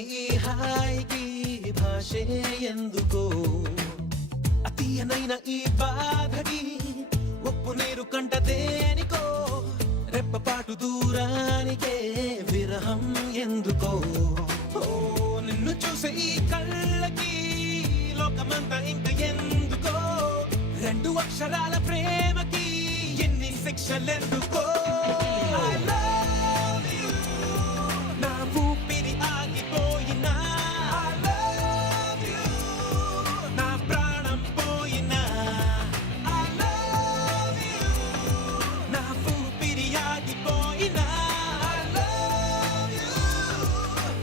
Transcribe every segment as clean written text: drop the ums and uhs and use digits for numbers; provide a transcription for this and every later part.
చెప్పలేని ఈ హాయికి భాషే ఎందుకో అతీయనైన ఈ బాధకి ఉప్పు నీరు కంట దేనికో రెప్పపాటు దూరానికే విరహం ఎందుకో ఓ నిన్ను చూసే ఈ కళ్ళకి లోకమంతా ఇంక ఎందుకో రెండు అక్షరాల ప్రేమకి ఎన్ని శిక్షలెందుకో I love you. నా ఊపిరి ఆగిపోయినా I love you. నా ప్రాణం పోయినా I love you. నా ఊపిరి ఆగిపోయినా I love you.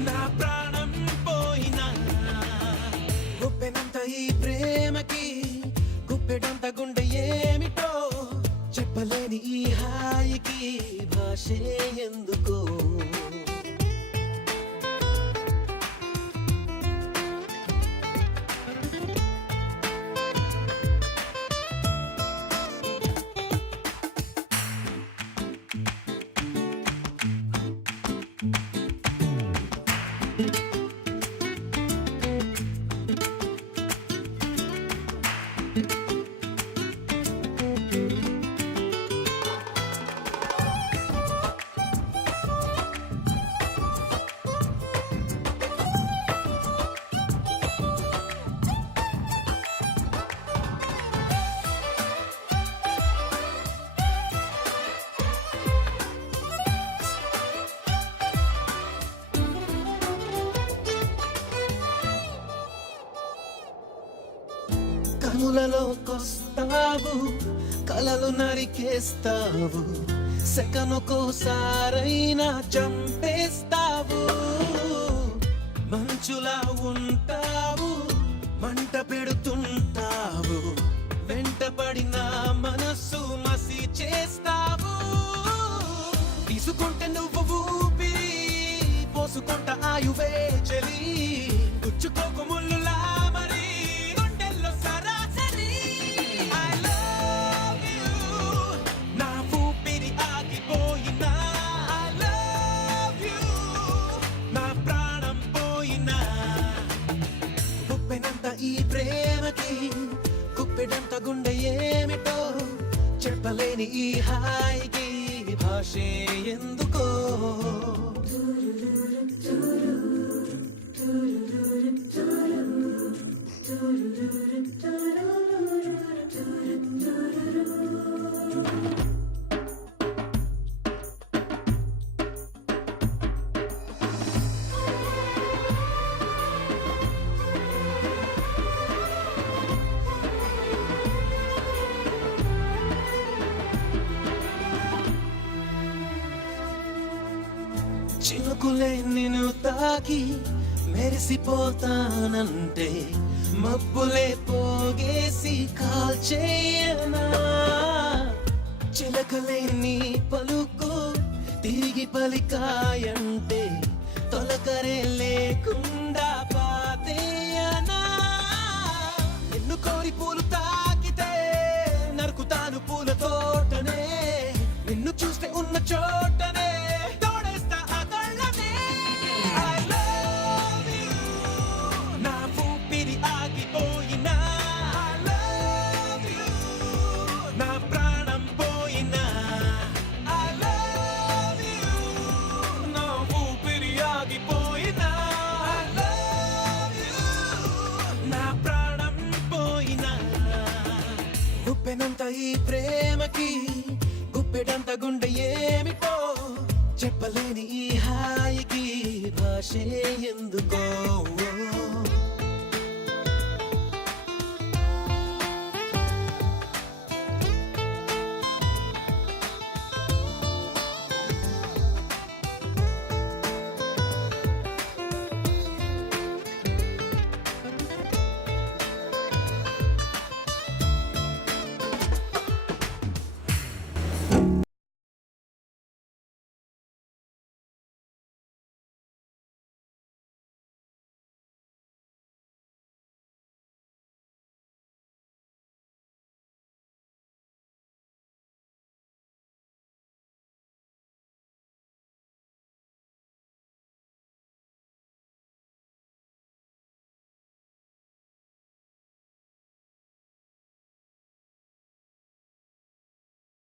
నా ప్రాణం పోయినా గుప్పెనంత ఈ ప్రేమకి గుప్పెడంత గుండె ఏమిటో చెప్పలేని ఈ హాయికి భాషే ఎందుకో కనులలోకొస్తావు కలలు నరికేస్తావు సెకనుకోసారైనా చంపేస్తావు మంచులా ఉంటావు మంట పెడుతుంటావు వెంటపడిన మనస్సు మసి చేస్తావు తీసుకుంటే నువ్వు ఊపిరి పోసుకుంట ఆయువే చలి గుచ్చుకోకు ముళ్ళులా మరి గుండెల్లో సరాసరి I love you. నా ఊపిరి ఆగిపోయినా I love you. నా ప్రాణం పోయినా గుప్పెనంత ఈ ప్రేమకి గుప్పెడంత గుండె ఏమిటో చెప్పలేని ఈ హాయికి భాషే ఎందుకో చినుకులే నిన్ను తాకి మెరిసిపోతానంటే మబ్బులే పోగేసి కాల్చేయనా చిలకలే నీ పలుకు తిరిగి పలికాయంటే తొలకరే లేకుండా పాతేయనా నిన్ను కోరి పూలు తాకితే నరుకుతాను పూల తోటనే నిన్ను చూస్తే ఉన్న చోటనే గుప్పెనంత ఈ ప్రేమకి గుప్పెడంత గుండె ఏమిటో చెప్పలేని ఈ హాయికి భాషే ఎందుకో